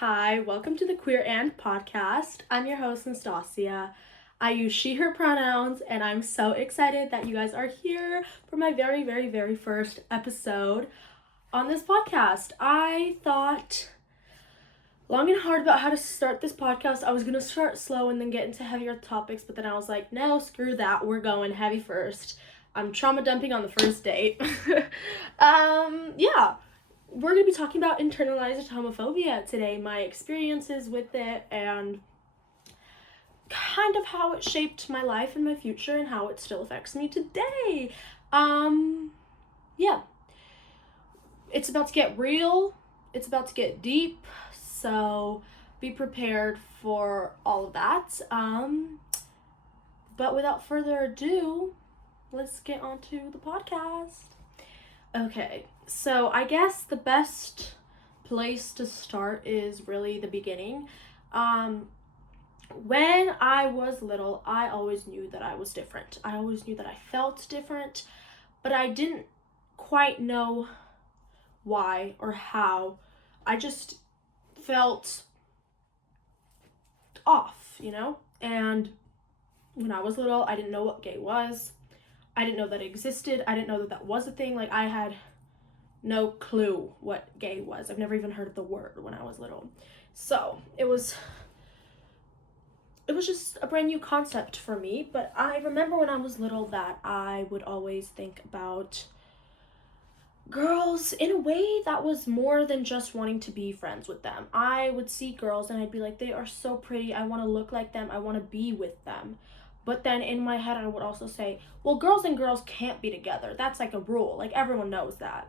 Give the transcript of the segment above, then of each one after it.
Hi, welcome to the Queer and podcast. I'm your host, Nastasia. I use she, her pronouns, and I'm so excited that you guys are here for my very first episode on this podcast. I thought long and hard about how to start this podcast. I was going to start slow and then get into heavier topics, but then I was like, no, screw that. We're going heavy first. I'm trauma dumping on the first date. Yeah. We're going to be talking about internalized homophobia today, my experiences with it, and kind of how it shaped my life and my future and how it still affects me today. Yeah. It's about to get real. It's about to get deep. So be prepared for all of that. But without further ado, let's get on to the podcast. Okay, so I guess the best place to start is really the beginning. When I was little, I always knew that I was different. I always knew that I felt different, but I didn't quite know why or how. I just felt off, And when I was little, I didn't know what gay was. I didn't know that it existed. I didn't know that that was a thing. Like, I had no clue what gay was. I've never even heard of the word when I was little. So it was just a brand new concept for me. But I remember when I was little that I would always think about girls in a way that was more than just wanting to be friends with them. I would see girls and I'd be like, they are so pretty. I want to look like them. I want to be with them. But then in my head, I would also say, well, girls and girls can't be together. That's like a rule. Like, everyone knows that.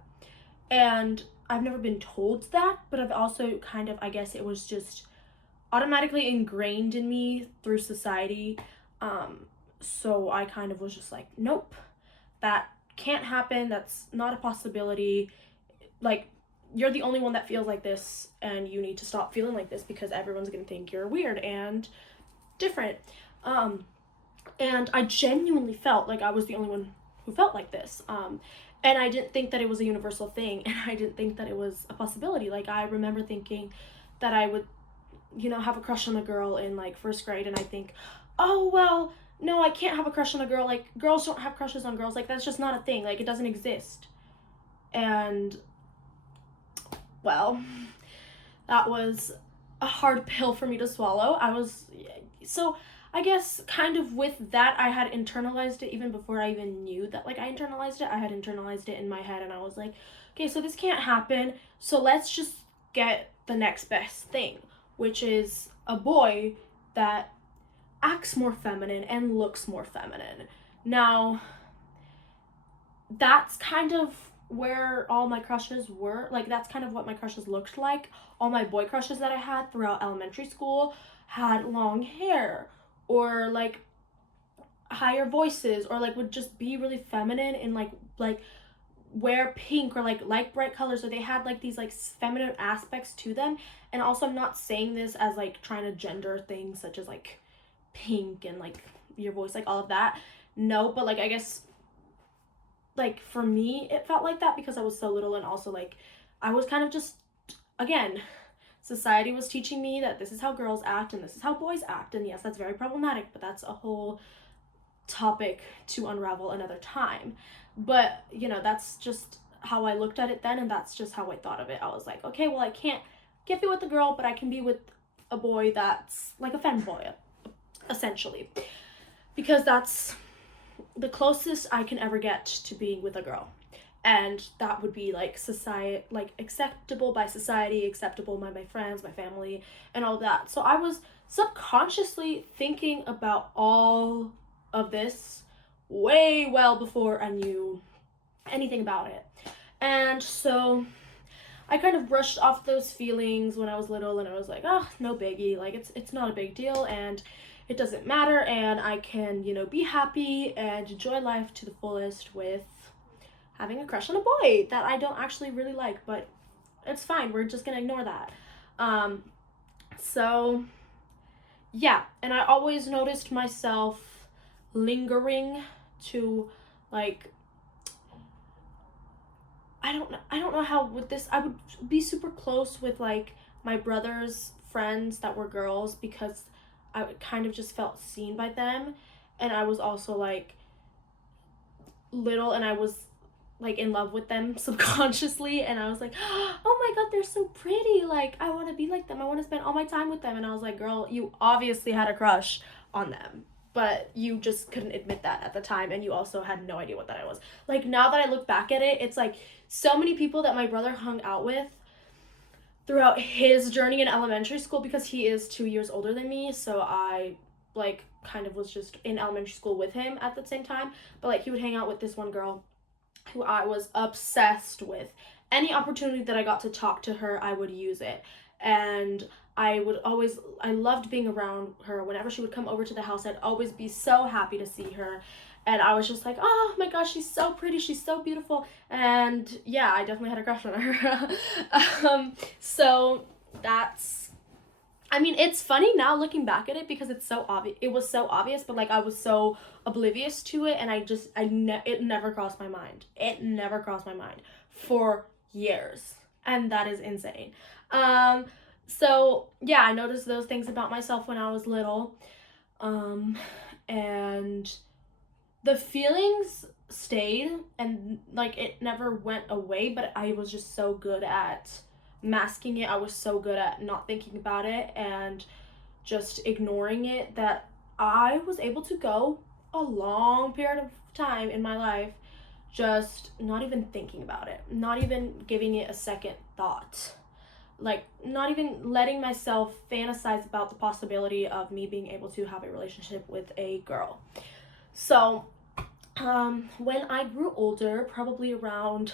And I've never been told that, but I've also kind of, I guess it was just automatically ingrained in me through society. So I kind of was just like, nope, that can't happen. That's not a possibility. Like, you're the only one that feels like this, and you need to stop feeling like this because everyone's gonna think you're weird and different. And I genuinely felt like I was the only one who felt like this. And I didn't think that it was a universal thing, and I didn't think that it was a possibility. Like, I remember thinking that I would, have a crush on a girl in, like, first grade, and I think, oh, well, no, I can't have a crush on a girl. Like, girls don't have crushes on girls. Like, that's just not a thing. Like, it doesn't exist. And, well, that was a hard pill for me to swallow. So I guess kind of with that, I had internalized it even before I even knew that, like, I internalized it. I had internalized it in my head, and I was like, okay, so this can't happen, so let's just get the next best thing, which is a boy that acts more feminine and looks more feminine. Now, that's kind of where all my crushes were. Like, that's kind of what my crushes looked like. All my boy crushes that I had throughout elementary school had long hair, or like higher voices, or like would just be really feminine and like wear pink or like bright colors, or they had like these like feminine aspects to them. And also, I'm not saying this as like trying to gender things such as like pink and like your voice, like all of that. No, but like I guess like for me it felt like that because I was so little, and also like I was kind of just, again, society was teaching me that this is how girls act and this is how boys act, and yes, that's very problematic, but that's a whole topic to unravel another time. But that's just how I looked at it then, and that's just how I thought of it. I was like, okay, well, I can't be with a girl, but I can be with a boy that's like a femboy, essentially, because that's the closest I can ever get to being with a girl. And that would be like society, like acceptable by society, acceptable by my friends, my family, and all that. So I was subconsciously thinking about all of this way well before I knew anything about it. And so I kind of brushed off those feelings when I was little, and I was like, oh, no biggie, like it's not a big deal, and it doesn't matter, and I can, be happy and enjoy life to the fullest with having a crush on a boy that I don't actually really like, but it's fine. We're just gonna ignore that. So yeah, and I always noticed myself lingering to like, I don't know how with this, I would be super close with like my brother's friends that were girls because I kind of just felt seen by them. And I was also like little, and I was like in love with them subconsciously, and I was like, oh my god, they're so pretty, like I want to be like them, I want to spend all my time with them. And I was like, girl, you obviously had a crush on them, but you just couldn't admit that at the time, and you also had no idea what that was. Like, now that I look back at it, it's like so many people that my brother hung out with throughout his journey in elementary school, because he is 2 years older than me, so I like kind of was just in elementary school with him at the same time. But like, he would hang out with this one girl who I was obsessed with. Any opportunity that I got to talk to her, I would use it. And I loved being around her. Whenever she would come over to the house, I'd always be so happy to see her. And I was just like, oh my gosh, she's so pretty, she's so beautiful. And yeah, I definitely had a crush on her. So that's, I mean, it's funny now looking back at it because it's so obvious. It was so obvious, but like I was so oblivious to it, and it never crossed my mind. It never crossed my mind for years, and that is insane. So yeah, I noticed those things about myself when I was little, and the feelings stayed, and like it never went away. But I was just so good at masking it. I was so good at not thinking about it and just ignoring it that I was able to go a long period of time in my life just not even thinking about it, not even giving it a second thought, like not even letting myself fantasize about the possibility of me being able to have a relationship with a girl. So when I grew older, probably around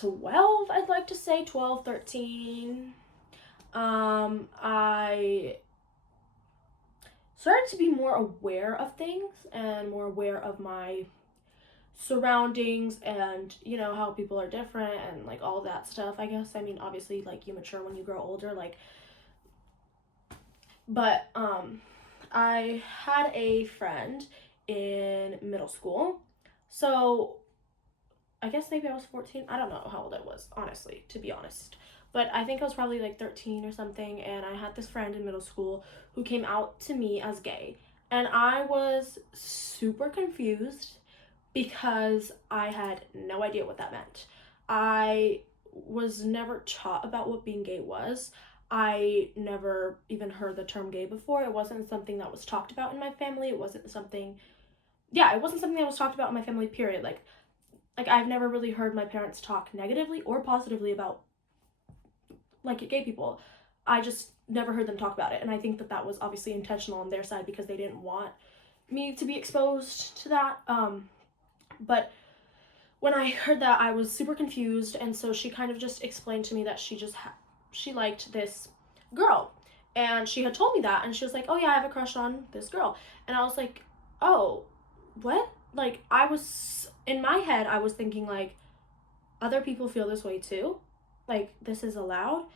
12, I'd like to say 12, 13, I started to be more aware of things and more aware of my surroundings, and you know how people are different and like all that stuff, I guess. I mean, obviously like you mature when you grow older, like, but I had a friend in middle school, so I guess maybe I was 14. I don't know how old I was, honestly, to be honest. But I think I was probably like 13 or something, and I had this friend in middle school who came out to me as gay. And I was super confused because I had no idea what that meant. I was never taught about what being gay was. I never even heard the term gay before. It wasn't something that was talked about in my family. It wasn't something that was talked about in my family, period. Like I've never really heard my parents talk negatively or positively about like gay people. I just never heard them talk about it, and I think that that was obviously intentional on their side because they didn't want me to be exposed to that. But when I heard that, I was super confused, and so she kind of just explained to me that she liked this girl, and she had told me that, and she was like, oh yeah, I have a crush on this girl. And I was like, oh, what? Like, I was, in my head, I was thinking like, other people feel this way too? Like, this is allowed?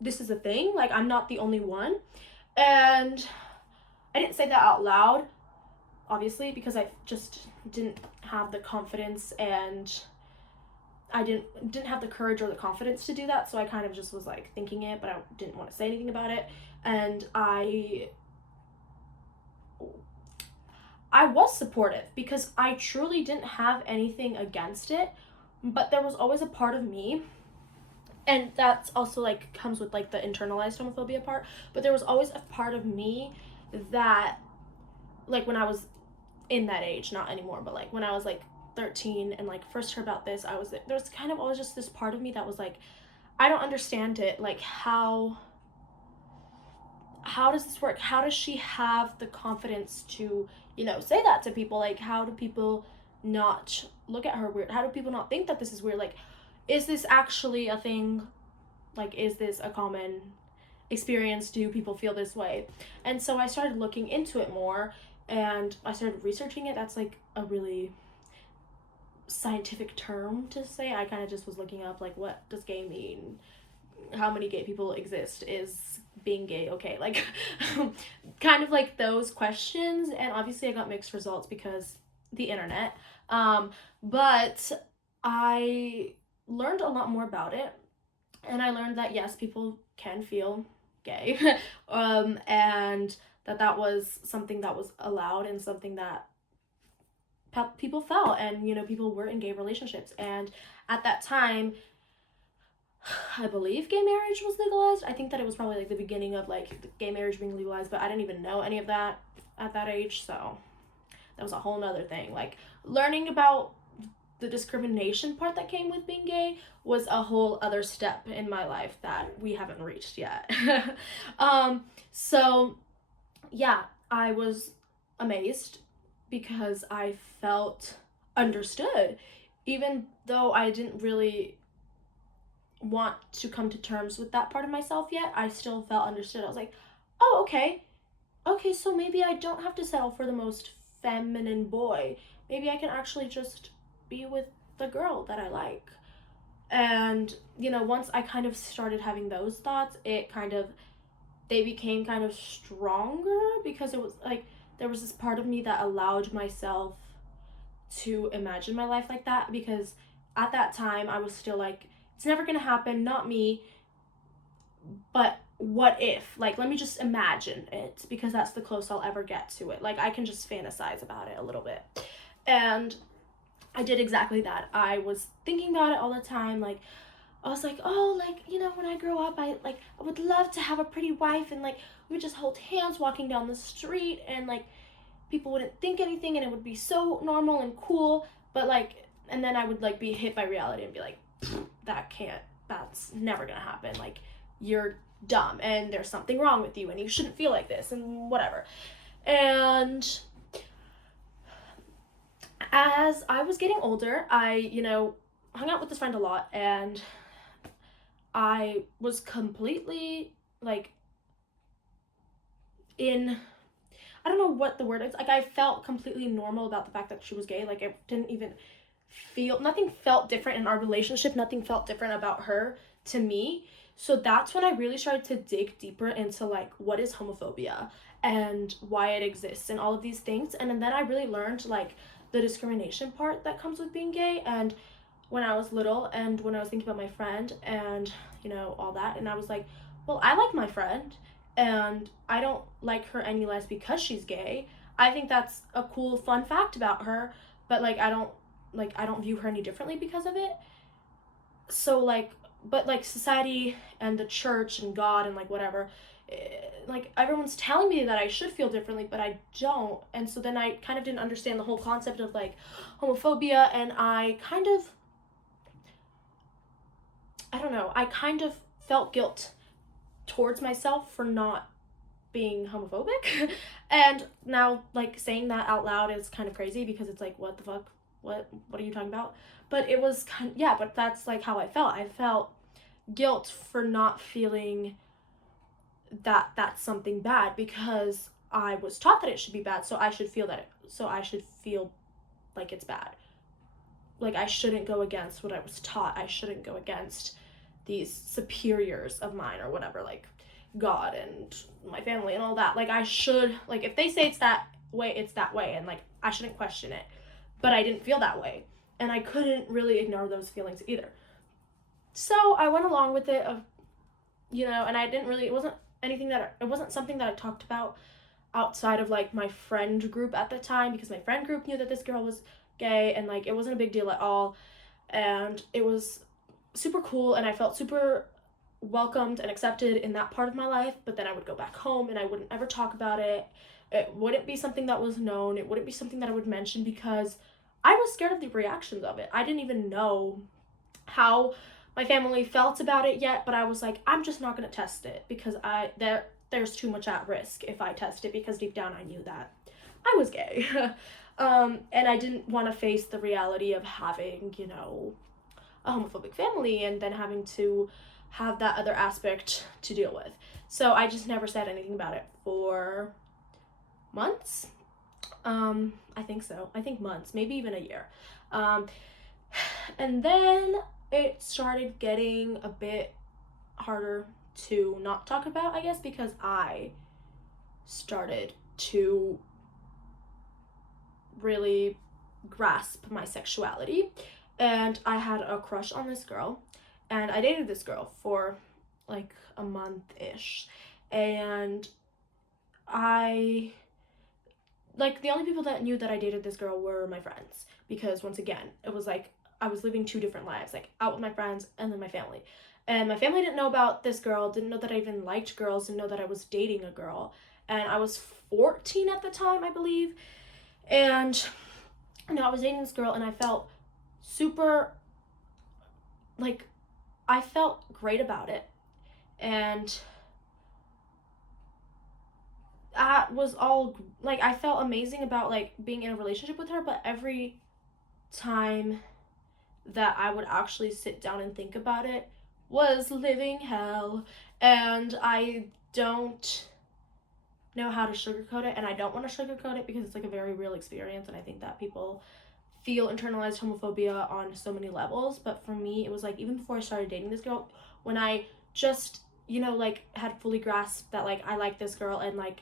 This is a thing? Like, I'm not the only one? And I didn't say that out loud, obviously, because I just didn't have the confidence, and I didn't have the courage or the confidence to do that. So I kind of just was like thinking it, but I didn't want to say anything about it. And I was supportive because I truly didn't have anything against it, but there was always a part of me, and that's also like comes with like the internalized homophobia part, but there was always a part of me that, like, when I was in that age, not anymore, but like when I was like 13 and like first heard about this, there's kind of always just this part of me that was like, I don't understand it. Like, how does this work? How does she have the confidence to, you know, say that to people? Like, how do people not look at her weird? How do people not think that this is weird? Like, is this actually a thing? Like, is this a common experience? Do people feel this way? And so I started looking into it more, and I started researching it. That's like a really scientific term to say. I kind of just was looking up, like, what does gay mean? How many gay people exist? Is being gay okay? Like, kind of like those questions. And obviously I got mixed results because the internet. But I learned a lot more about it, And I learned that yes, people can feel gay, and that was something that was allowed and something that people felt, and people were in gay relationships. And at that time, I believe gay marriage was legalized. I think that it was probably like the beginning of like gay marriage being legalized, but I didn't even know any of that at that age, so that was a whole nother thing. Like, learning about the discrimination part that came with being gay was a whole other step in my life that we haven't reached yet. So yeah, I was amazed because I felt understood, even though I didn't really want to come to terms with that part of myself yet. I still felt understood. I was like, oh, okay, so maybe I don't have to settle for the most feminine boy. Maybe I can actually just be with the girl that I like. And once I kind of started having those thoughts, they became kind of stronger, because it was like there was this part of me that allowed myself to imagine my life like that, because at that time I was still like, it's never gonna happen, not me, but what if, like, let me just imagine it, because that's the closest I'll ever get to it. Like, I can just fantasize about it a little bit. And I did exactly that. I was thinking about it all the time. Like, I was like, oh, like, when I grow up, I would love to have a pretty wife, and like we would just hold hands walking down the street, and like people wouldn't think anything, and it would be so normal and cool. But like, and then I would like be hit by reality and be like, that's never gonna happen. Like, you're dumb and there's something wrong with you and you shouldn't feel like this and whatever. And as I was getting older, I hung out with this friend a lot, and I was completely like in, I don't know what the word is. Like, I felt completely normal about the fact that she was gay. Like, it didn't even nothing felt different in our relationship. Nothing felt different about her to me. So that's when I really started to dig deeper into like, what is homophobia and why it exists and all of these things. And then I really learned like the discrimination part that comes with being gay. And when I was little, and when I was thinking about my friend and all that, and I was like, well, I like my friend, and I don't like her any less because she's gay. I think that's a cool fun fact about her, but like I don't view her any differently because of it. So like, but like society and the church and God and like whatever, like everyone's telling me that I should feel differently, but I don't. And so then I kind of didn't understand the whole concept of like homophobia, and I don't know, I kind of felt guilt towards myself for not being homophobic. And now like saying that out loud is kind of crazy, because it's like, what the fuck, what are you talking about? But it was yeah, but that's like how I felt guilt for not feeling that that's something bad, because I was taught that it should be bad, so I should feel like it's bad. Like, I shouldn't go against what I was taught. I shouldn't go against these superiors of mine or whatever, like God and my family and all that. Like, I should, like, if they say it's that way, it's that way, and like I shouldn't question it. But I didn't feel that way, and I couldn't really ignore those feelings either. So I went along with it, and I didn't really, it wasn't something that I talked about outside of like my friend group at the time, because my friend group knew that this girl was gay, and like it wasn't a big deal at all, and it was super cool, and I felt super welcomed and accepted in that part of my life. But then I would go back home and I wouldn't ever talk about it. It wouldn't be something that was known. It wouldn't be something that I would mention, because I was scared of the reactions of it. I didn't even know how my family felt about it yet, but I was like, I'm just not going to test it, because there's too much at risk if I test it, because deep down I knew that I was gay. And I didn't want to face the reality of having, a homophobic family, and then having to have that other aspect to deal with. So I just never said anything about it for months. I think so. I think months, maybe even a year. And then it started getting a bit harder to not talk about, I guess, because I started to really grasp my sexuality, and I had a crush on this girl, And I dated this girl for like a month-ish. And I, like, the only people that knew that I dated this girl were my friends. Because once again, it was like I was living two different lives, like out with my friends and then my family. And my family didn't know about this girl, didn't know that I even liked girls, didn't know that I was dating a girl. And I was 14 at the time, I believe. And I was dating this girl, and I felt super, like, I felt great about it. And that was all, like, I felt amazing about, like, being in a relationship with her, but every time that I would actually sit down and think about it was living hell. And I don't know how to sugarcoat it, and I don't want to sugarcoat it because it's like a very real experience, and I think that people feel internalized homophobia on so many levels. But for me, it was like, even before I started dating this girl, when I just, like, had fully grasped that, like, I like this girl, and like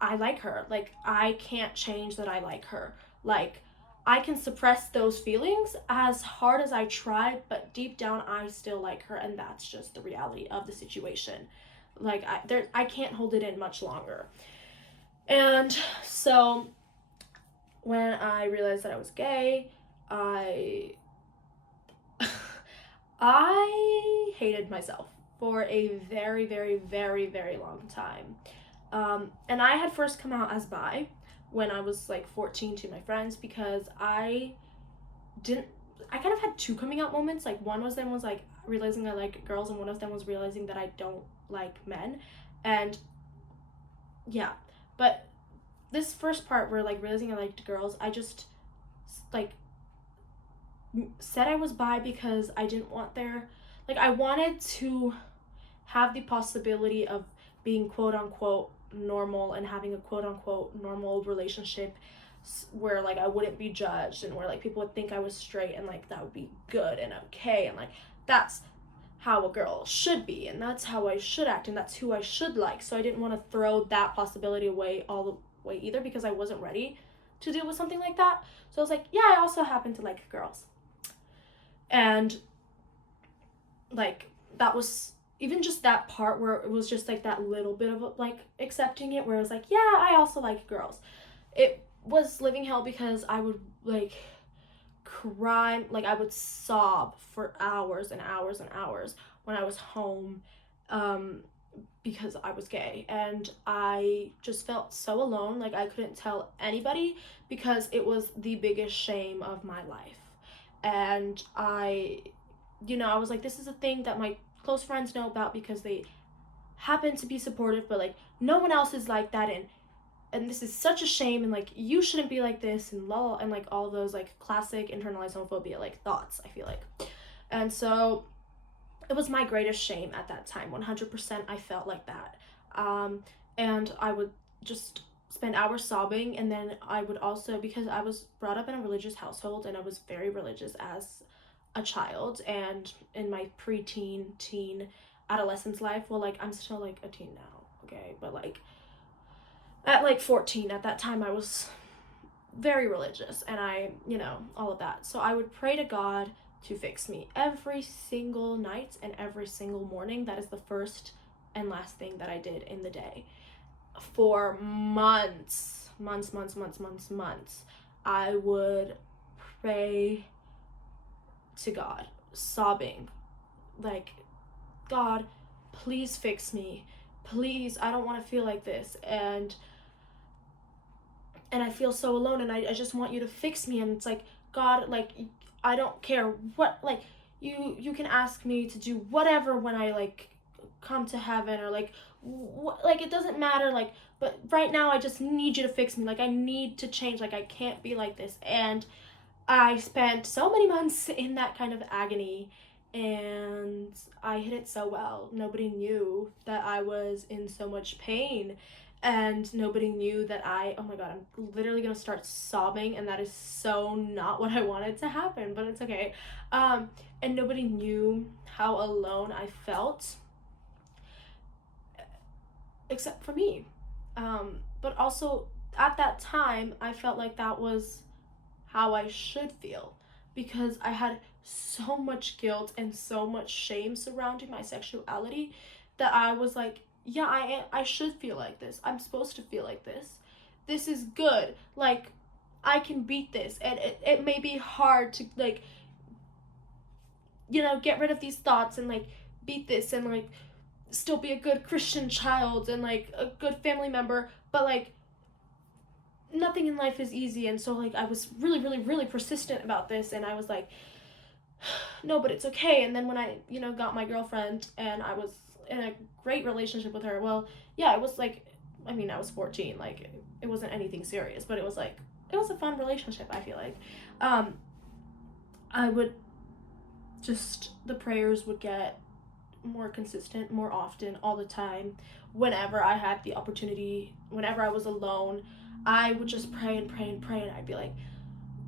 I like her, like, I can't change that I like her. Like, I can suppress those feelings as hard as I try, but deep down I still like her, and that's just the reality of the situation. Like, I can't hold it in much longer. And so when I realized that I was gay, I I hated myself for a very, very, very, very long time. And I had first come out as bi when I was like 14 to my friends, because I kind of had two coming out moments. Like, one was then was like realizing I like girls, and one of them was realizing that I don't like men. And yeah, but this first part where like realizing I liked girls, I just like said I was bi because I didn't want I wanted to have the possibility of being quote unquote normal and having a quote unquote normal relationship where like I wouldn't be judged, and where like people would think I was straight, and like that would be good and okay, and like that's how a girl should be, and that's how I should act, and that's who I should like. So I didn't want to throw that possibility away all the way either, because I wasn't ready to deal with something like that. So I was like, yeah, I also happen to like girls. And like that was even just that part where it was just like that little bit of like accepting it, where I was like, yeah, I also like girls. It was living hell because I would like cry, like I would sob for hours and hours and hours when I was home, because I was gay, and I just felt so alone. Like, I couldn't tell anybody because it was the biggest shame of my life. And I was like, this is a thing that my close friends know about because they happen to be supportive, but like no one else is like that, and this is such a shame, and like you shouldn't be like this, and and like all those like classic internalized homophobia like thoughts, I feel like. And so it was my greatest shame at that time. 100% I felt like that. And I would just spend hours sobbing, and then I would also, because I was brought up in a religious household, and I was very religious as a child and in my preteen, teen, adolescence life. Well, like I'm still like a teen now, okay? But like at like 14, at that time, I was very religious, and all of that. So I would pray to God to fix me every single night and every single morning. That is the first and last thing that I did in the day. For months, I would pray to God, sobbing, like, God, please fix me. Please, I don't want to feel like this. And I feel so alone, and I just want you to fix me. And it's like, God, like, I don't care what, like, you can ask me to do whatever when I like come to heaven, or like like it doesn't matter, like, but right now I just need you to fix me. Like, I need to change, like I can't be like this. And I spent so many months in that kind of agony, and I hid it so well. Nobody knew that I was in so much pain, and nobody knew that oh my God, I'm literally gonna start sobbing, and that is so not what I wanted to happen, but it's okay. And nobody knew how alone I felt, except for me. But also at that time, I felt like that was how I should feel, because I had so much guilt and so much shame surrounding my sexuality that I was like, yeah, I should feel like this. I'm supposed to feel like this. This is good. Like, I can beat this. And it may be hard to, like, get rid of these thoughts and, like, beat this and, like, still be a good Christian child and, like, a good family member. But, like, nothing in life is easy. And so, like, I was really, really, really persistent about this. And I was like, no, but it's okay. And then when I, got my girlfriend and I was in a great relationship with her, well, yeah, it was like, I mean, I was 14, like, it wasn't anything serious, but it was like, it was a fun relationship, I feel like. I would just, the prayers would get more consistent, more often, all the time. Whenever I had the opportunity, whenever I was alone, I would just pray and pray and pray, and I'd be like,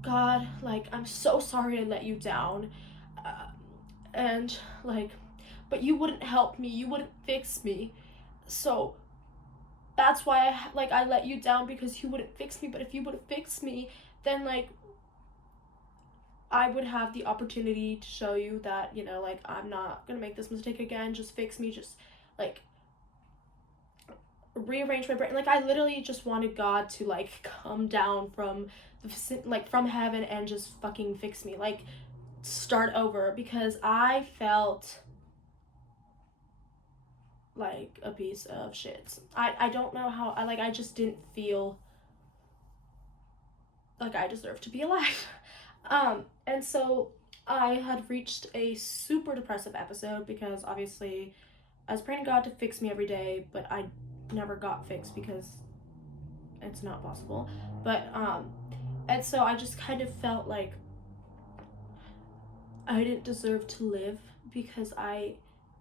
God, like, I'm so sorry I let you down. Uh, and, like, but you wouldn't help me, you wouldn't fix me. So that's why I let you down, because you wouldn't fix me. But if you would have fixed me, then, like, I would have the opportunity to show you that, like, I'm not gonna make this mistake again. Just fix me. Just, like, rearrange my brain. Like, I literally just wanted God to, like, come down from from heaven and just fucking fix me, like, start over, because I felt like a piece of shit. I don't know how, I just didn't feel like I deserved to be alive. And so I had reached a super depressive episode, because obviously I was praying to God to fix me every day, but I never got fixed because it's not possible. But and so I just kind of felt like I didn't deserve to live, because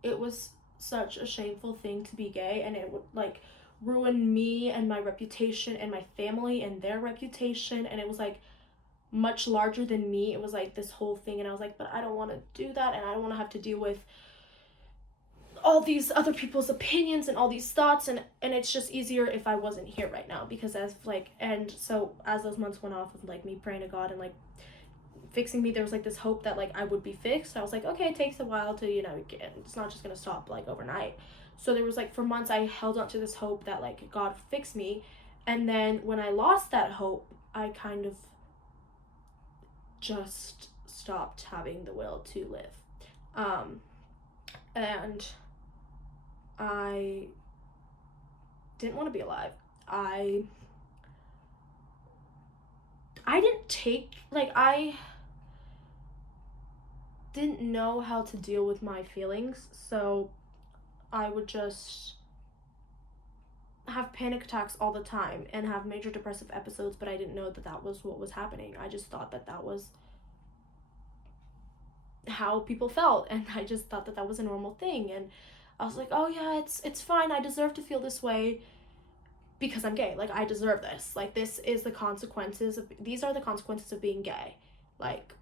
it was such a shameful thing to be gay, and it would, like, ruin me and my reputation and my family and their reputation, and it was, like, much larger than me. It was, like, this whole thing, and I was like, but I don't want to do that, and I don't want to have to deal with all these other people's opinions and all these thoughts, and it's just easier if I wasn't here right now, because and so as those months went off of, like, me praying to God and, like, fixing me, there was, like, this hope that, like, I would be fixed. I was like, okay, it takes a while to, it's not just gonna stop, like, overnight. So there was, like, for months I held on to this hope that, like, God fixed me. And then when I lost that hope, I kind of just stopped having the will to live. And I didn't want to be alive. I didn't take, like, I didn't know how to deal with my feelings, so I would just have panic attacks all the time and have major depressive episodes, but I didn't know that that was what was happening. I just thought that that was how people felt, and I just thought that that was a normal thing, and I was like, oh yeah, it's fine, I deserve to feel this way because I'm gay. Like, I deserve this. Like, these are the consequences of being gay. Like,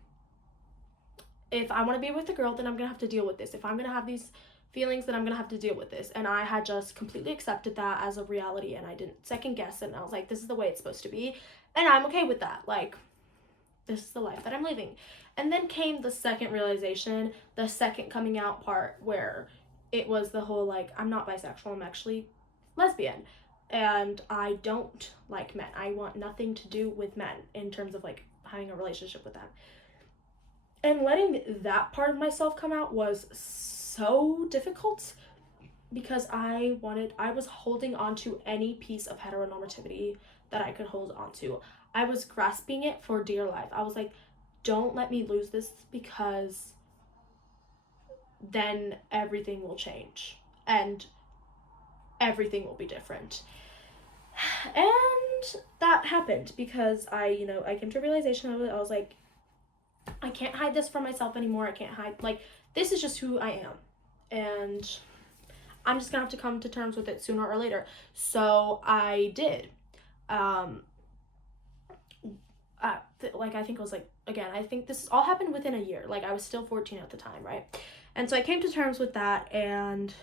if I want to be with a girl, then I'm gonna have to deal with this. If I'm gonna have these feelings, then I'm gonna have to deal with this. And I had just completely accepted that as a reality, and I didn't second guess it, and I was like, this is the way it's supposed to be, and I'm okay with that. Like, this is the life that I'm living. And then came the second realization, the second coming out part, where it was the whole, like, I'm not bisexual, I'm actually lesbian, and I don't like men. I want nothing to do with men in terms of, like, having a relationship with them. And letting that part of myself come out was so difficult, because I was holding on to any piece of heteronormativity that I could hold on to. I was grasping it for dear life. I was like, don't let me lose this, because then everything will change and everything will be different. And that happened, because I came to a realization of it. I was like, I can't hide this from myself anymore. I can't hide, like, this is just who I am, and I'm just gonna have to come to terms with it sooner or later. So I did. I think it was, like, again, I think this all happened within a year. Like, I was still 14 at the time, right? And so I came to terms with that, and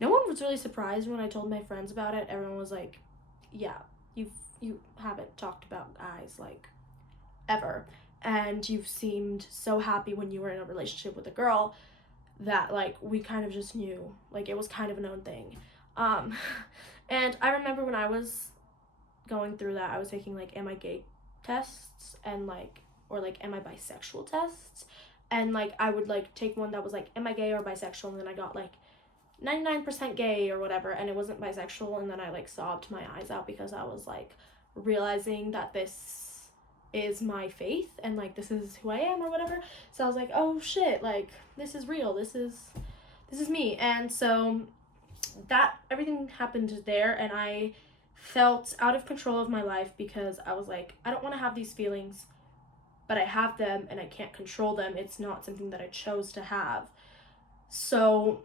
no one was really surprised when I told my friends about it. Everyone was like, yeah, you haven't talked about guys, like, ever. and you've seemed so happy when you were in a relationship with a girl that like we kind of just knew, like it was kind of a known thing. um and I remember when I was going through that, I was taking like am I gay tests, and like, or like am I bisexual tests, and like I would like take one that was like am I gay or bisexual, and then I got like 99% gay or whatever, and it wasn't bisexual, and then I like sobbed my eyes out because I was like realizing that this is my faith and like this is who I am or whatever. So I was like, oh shit, like this is real, this is me. And so that everything happened there, and I felt out of control of my life because I was like, I don't want to have these feelings, but I have them and I can't control them. It's not something that I chose to have. So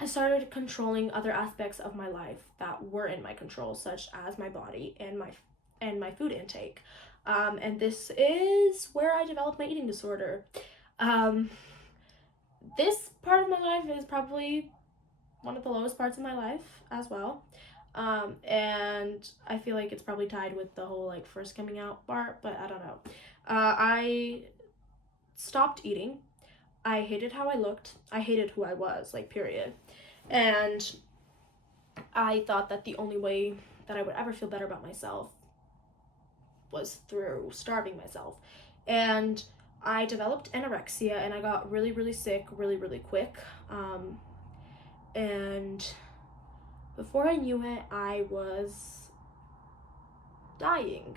I started controlling other aspects of my life that were in my control, such as my body and my food intake. And this is where I developed my eating disorder. Um, this part of my life is probably one of the lowest parts of my life as well. And I feel like it's probably tied with the whole like first coming out part, but I don't know. I stopped eating. I hated how I looked. I hated who I was, like, period. And I thought that the only way that I would ever feel better about myself was through starving myself. And I developed anorexia, and I got really, really sick really, really quick. And before I knew it, I was dying.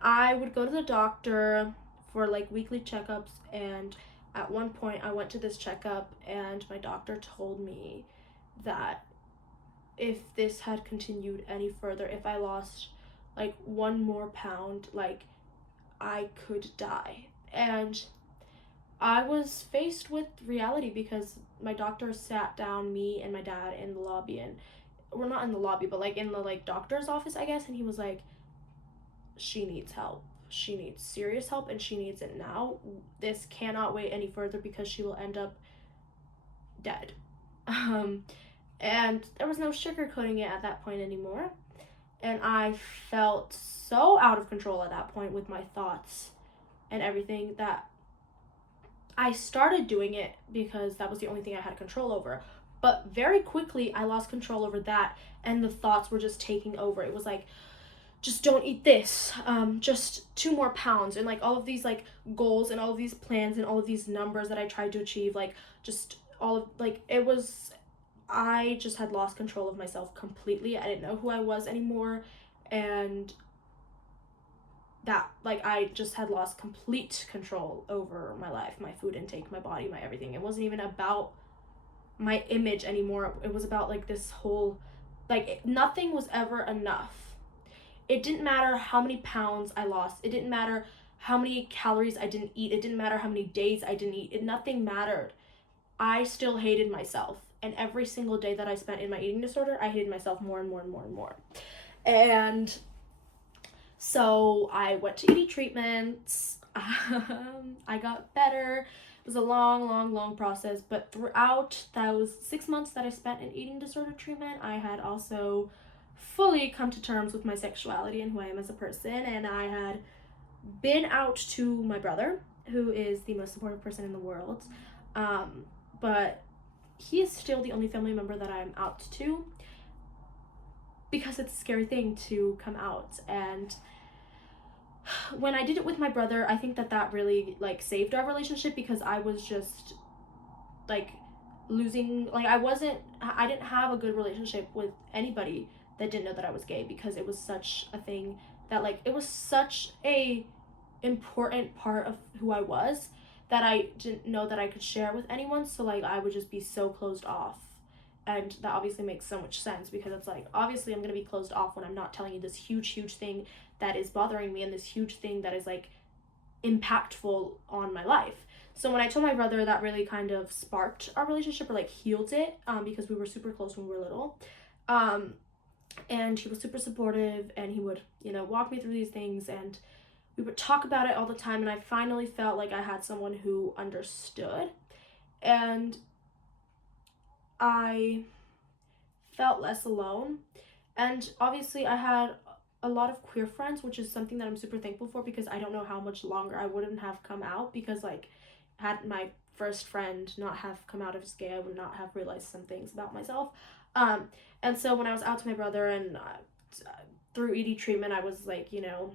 I would go to the doctor for like weekly checkups, and at one point I went to this checkup and my doctor told me that if this had continued any further, if I lost like 1 more pound, like I could die. And I was faced with reality because my doctor sat down me and my dad in the lobby, and we're not in the lobby, but like in the like doctor's office, I guess, and he was like, she needs help. She needs serious help, and she needs it now. This cannot wait any further because she will end up dead. And there was no sugarcoating it at that point anymore. And I felt so out of control at that point with my thoughts and everything that I started doing it because that was the only thing I had control over. But very quickly, I lost control over that, and the thoughts were just taking over. It was like, just don't eat this, just 2 more pounds, and like all of these like goals and all of these plans and all of these numbers that I tried to achieve, like just all of like it was, I just had lost control of myself completely. I didn't know who I was anymore, and that like I just had lost complete control over my life, my food intake, my body, my everything. It wasn't even about my image anymore. It was about like this whole, like nothing was ever enough. It didn't matter how many pounds I lost. It didn't matter how many calories I didn't eat. It didn't matter how many days I didn't eat. Nothing mattered. I still hated myself. And every single day that I spent in my eating disorder, I hated myself more and more and more and more. And so I went to ED treatments. I got better. It was a long, long, long process. But throughout those 6 months that I spent in eating disorder treatment, I had also fully come to terms with my sexuality and who I am as a person, and I had been out to my brother, who is the most supportive person in the world, but he is still the only family member that I'm out to because it's a scary thing to come out. And when I did it with my brother, I think that really like saved our relationship because I was just like losing, like I didn't have a good relationship with anybody that didn't know that I was gay because it was such a thing that like it was such a important part of who I was that I didn't know that I could share with anyone. So like I would just be so closed off, and that obviously makes so much sense because it's like obviously I'm gonna be closed off when I'm not telling you this huge thing that is bothering me and this huge thing that is like impactful on my life. So when I told my brother, that really kind of sparked our relationship or like healed it, because we were super close when we were little. And he was super supportive, and he would, walk me through these things, and we would talk about it all the time. And I finally felt like I had someone who understood, and I felt less alone. And obviously I had a lot of queer friends, which is something that I'm super thankful for, because I don't know how much longer I wouldn't have come out, because like had my first friend not have come out as gay, I would not have realized some things about myself. Um, and so when I was out to my brother and through ED treatment, I was like, you know,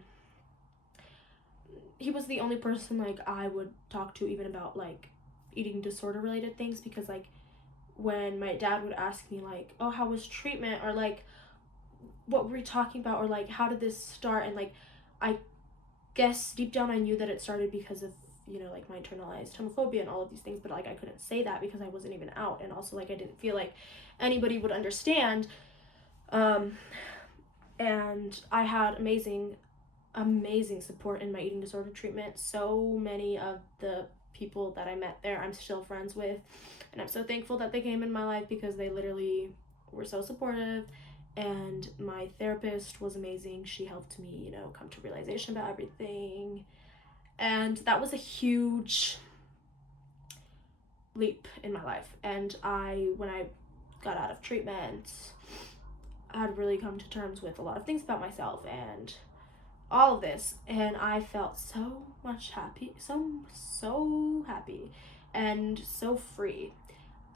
he was the only person like I would talk to even about like eating disorder related things, because like when my dad would ask me like, oh, how was treatment, or like what were we talking about, or like how did this start, and like I guess deep down I knew that it started because of, you know, like my internalized homophobia and all of these things, but like I couldn't say that because I wasn't even out, and also like I didn't feel like anybody would understand. um and I had amazing support in my eating disorder treatment. So many of the people that I met there I'm still friends with, and I'm so thankful that they came in my life, because they literally were so supportive. And my therapist was amazing. She helped me, you know, come to realization about everything. And that was a huge leap in my life. And when I got out of treatment, I had really come to terms with a lot of things about myself and all of this, and I felt so much happy, so happy and so free.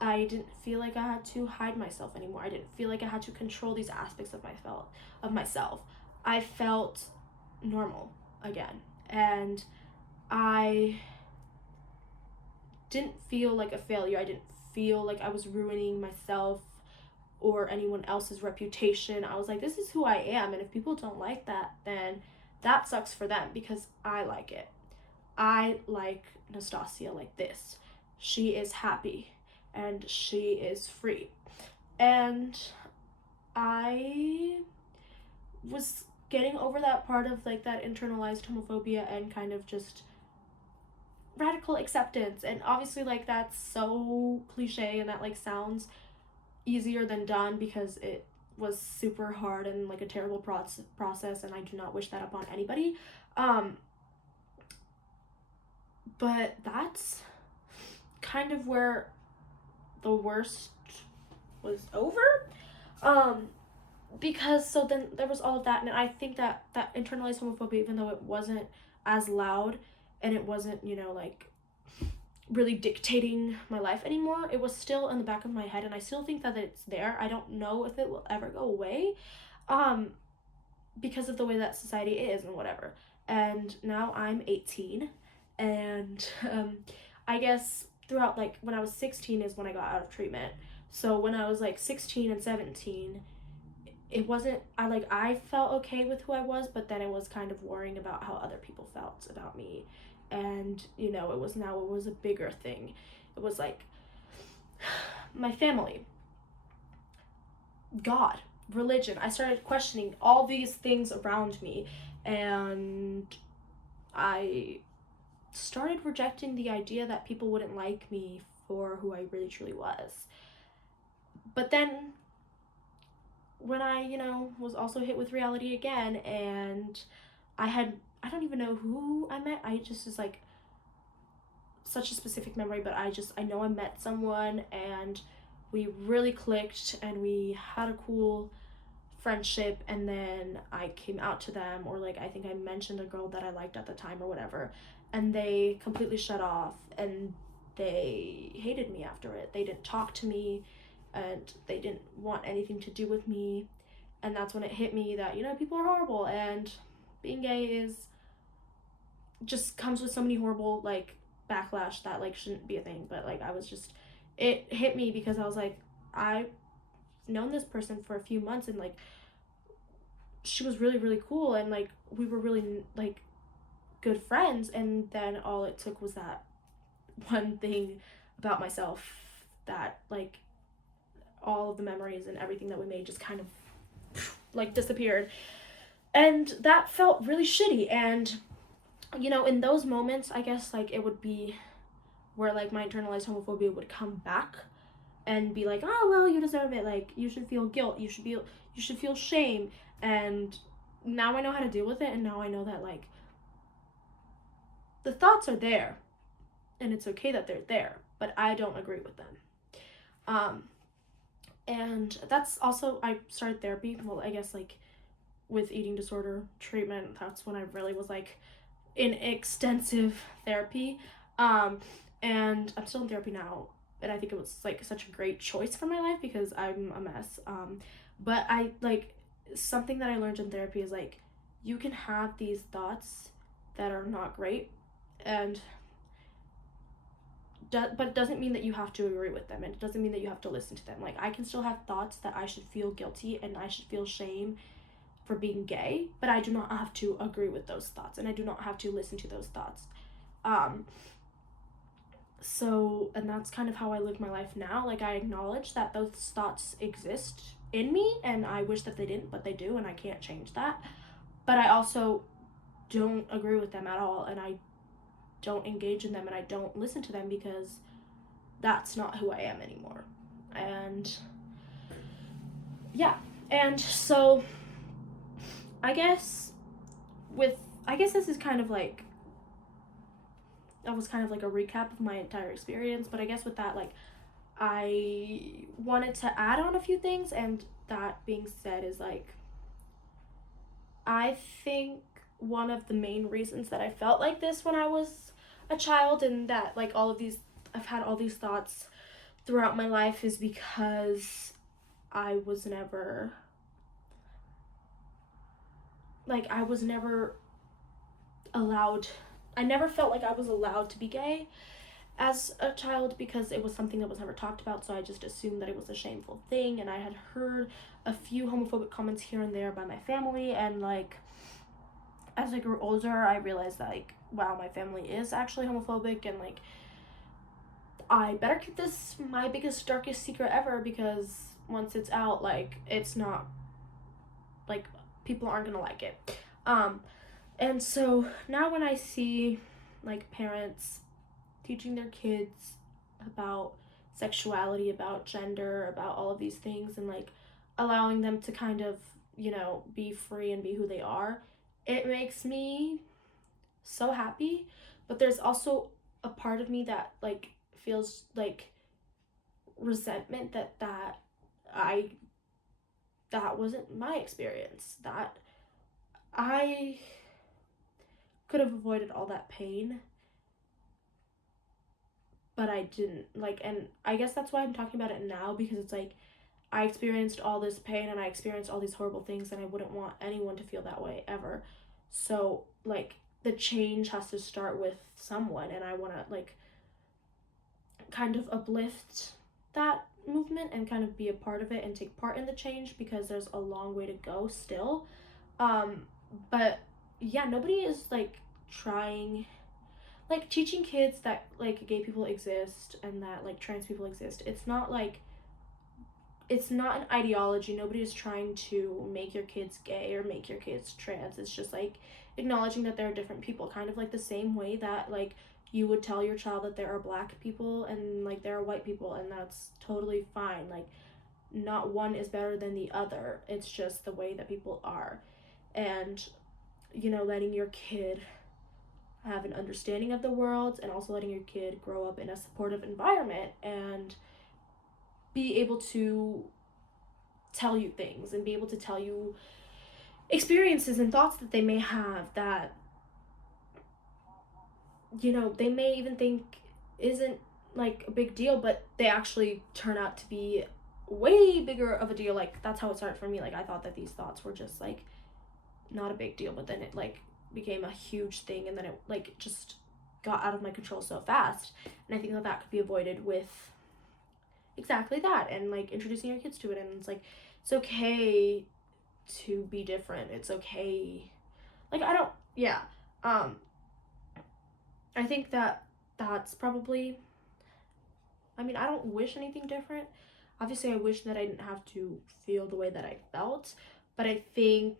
I didn't feel like I had to hide myself anymore. I didn't feel like I had to control these aspects of myself. I felt normal again, and I didn't feel like a failure. I didn't feel like I was ruining myself or anyone else's reputation. I was like, this is who I am, and if people don't like that, then that sucks for them, because I like it. I like Nastasia like this. She is happy and she is free. And I was getting over that part of like that internalized homophobia and kind of just radical acceptance. And obviously like that's so cliche, and that like sounds easier than done, because it was super hard and like a terrible process, and I do not wish that upon anybody. But that's kind of where the worst was over. Because so then there was all of that, and I think that that internalized homophobia, even though it wasn't as loud and it wasn't, you know, like really dictating my life anymore, it was still in the back of my head, and I still think that it's there. I don't know if it will ever go away, because of the way that society is and whatever. And now I'm 18, and I guess throughout like when I was 16 is when I got out of treatment. So when I was like 16 and 17, it wasn't, I felt okay with who I was, but then it was kind of worrying about how other people felt about me. And you know, it was a bigger thing. It was like my family, God, religion. I started questioning all these things around me, and I started rejecting the idea that people wouldn't like me for who I really truly was. But then when I, you know, was also hit with reality again, and I don't even know who I met. I just was like such a specific memory, but I know I met someone, and we really clicked, and we had a cool friendship, and then I came out to them, or like I think I mentioned a girl that I liked at the time or whatever, and they completely shut off, and they hated me after it. They didn't talk to me, and they didn't want anything to do with me. And that's when it hit me that, you know, people are horrible, and being gay is just comes with so many horrible like backlash that like shouldn't be a thing. But like I was just, it hit me because I was like, I've known this person for a few months, and like she was really really cool, and like we were really like good friends, and then all it took was that one thing about myself, that like all of the memories and everything that we made just kind of like disappeared, and that felt really shitty. And you know, in those moments, I guess like it would be where like my internalized homophobia would come back and be like, oh well, you deserve it, like you should feel guilt, you should feel shame. And now I know how to deal with it, and now I know that like the thoughts are there, and it's okay that they're there, but I don't agree with them. And that's also, I started therapy, well I guess like with eating disorder treatment. That's when I really was like in extensive therapy. And I'm still in therapy now, and I think it was like such a great choice for my life because I'm a mess. But I like something that I learned in therapy is like you can have these thoughts that are not great, and but it doesn't mean that you have to agree with them, and it doesn't mean that you have to listen to them. Like I can still have thoughts that I should feel guilty and I should feel shame for being gay, but I do not have to agree with those thoughts, and I do not have to listen to those thoughts. Um, and that's kind of how I live my life now. Like I acknowledge that those thoughts exist in me, and I wish that they didn't, but they do, and I can't change that. But I also don't agree with them at all, and I don't engage in them, and I don't listen to them because that's not who I am anymore. And yeah, and so I guess this is kind of like that was kind of like a recap of my entire experience, but I guess with that, like I wanted to add on a few things, and that being said is like I think one of the main reasons that I felt like this when I was a child, and that like I've had all these thoughts throughout my life, is because I was never allowed. I never felt like I was allowed to be gay as a child because it was something that was never talked about, so I just assumed that it was a shameful thing. And I had heard a few homophobic comments here and there by my family, and like as I grew older I realized that like wow, my family is actually homophobic, and like I better keep this my biggest darkest secret ever, because once it's out, like it's not like people aren't gonna like it. And so now when I see like parents teaching their kids about sexuality, about gender, about all of these things, and like allowing them to kind of, be free and be who they are, it makes me so happy. But there's also a part of me that like feels like resentment I that wasn't my experience, that I could have avoided all that pain, but I didn't. Like, and I guess that's why I'm talking about it now, because it's like I experienced all this pain and I experienced all these horrible things, and I wouldn't want anyone to feel that way ever. So like the change has to start with someone, and I want to like kind of uplift that movement and kind of be a part of it and take part in the change, because there's a long way to go still. But yeah, nobody is like trying, like teaching kids that like gay people exist and that like trans people exist. It's not an ideology. Nobody is trying to make your kids gay or make your kids trans. It's just like acknowledging that there are different people, kind of like the same way that like you would tell your child that there are black people and like there are white people, and that's totally fine. Like not one is better than the other. It's just the way that people are. And letting your kid have an understanding of the world, and also letting your kid grow up in a supportive environment and be able to tell you things and be able to tell you experiences and thoughts that they may have that they may even think isn't like a big deal, but they actually turn out to be way bigger of a deal. Like that's how it started for me. Like I thought that these thoughts were just like not a big deal, but then it like became a huge thing, and then it like just got out of my control so fast. And I think that could be avoided with exactly that, and like introducing your kids to it. And it's like it's okay to be different. It's okay. Like I think that's probably, I mean, I don't wish anything different. Obviously I wish that I didn't have to feel the way that I felt, but I think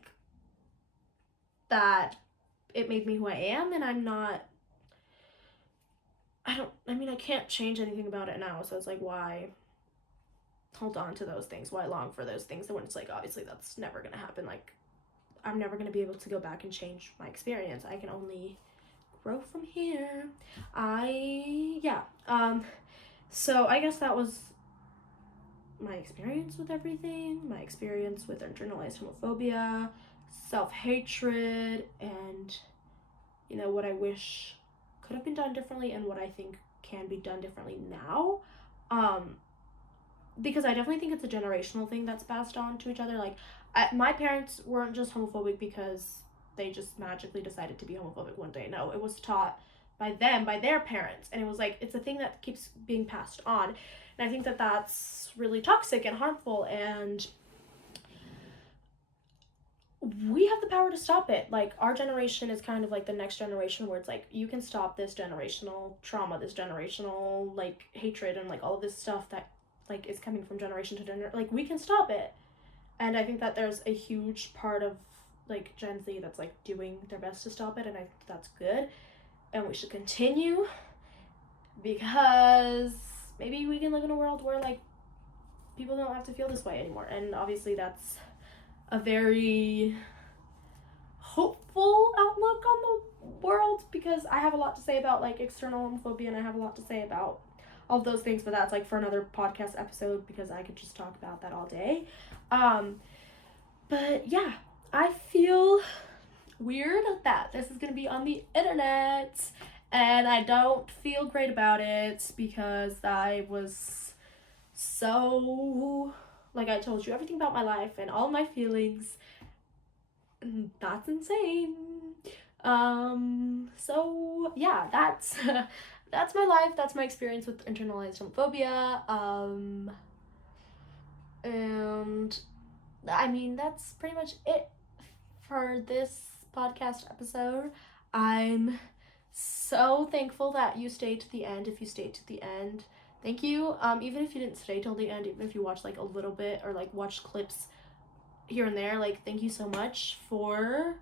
that it made me who I am, and I can't change anything about it now, so it's like, why hold on to those things? Why long for those things? And when it's like, obviously that's never gonna happen. Like I'm never gonna be able to go back and change my experience. I can only grow from here. So I guess that was my experience with everything, my experience with internalized homophobia, self-hatred and, you know, what I wish could have been done differently and what I think can be done differently now. Because I definitely think it's a generational thing that's passed on to each other. Like, my parents weren't just homophobic because they just magically decided to be homophobic one day. No, it was taught by them, by their parents. And it was like, it's a thing that keeps being passed on. And I think that that's really toxic and harmful. And we have the power to stop it. Like, our generation is kind of like the next generation where it's like, you can stop this generational trauma, this generational, like, hatred and, like, all of this stuff that, like, is coming from generation to generation. Like, we can stop it. And I think that there's a huge part of, like, Gen Z that's, like, doing their best to stop it, and I think that's good. And we should continue, because maybe we can live in a world where, like, people don't have to feel this way anymore. And obviously that's a very hopeful outlook on the world, because I have a lot to say about, like, external homophobia, and I have a lot to say about all of those things, but that's, like, for another podcast episode, because I could just talk about that all day. But yeah, I feel weird that this is gonna be on the internet, and I don't feel great about it, because I was so, like, I told you everything about my life and all my feelings, and that's insane. So yeah, that's that's my life, that's my experience with internalized homophobia. And I mean, that's pretty much it for this podcast episode. I'm so thankful that you stayed to the end. If you stayed to the end, thank you. Even if you didn't stay till the end, even if you watched, like, a little bit, or, like, watched clips here and there, like, thank you so much for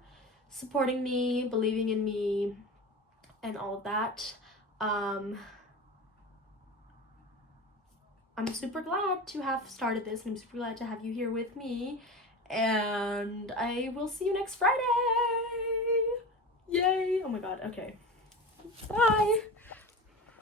supporting me, believing in me, and all of that. I'm super glad to have started this, and I'm super glad to have you here with me, and I will see you next Friday. Yay! Oh my god, okay. Bye!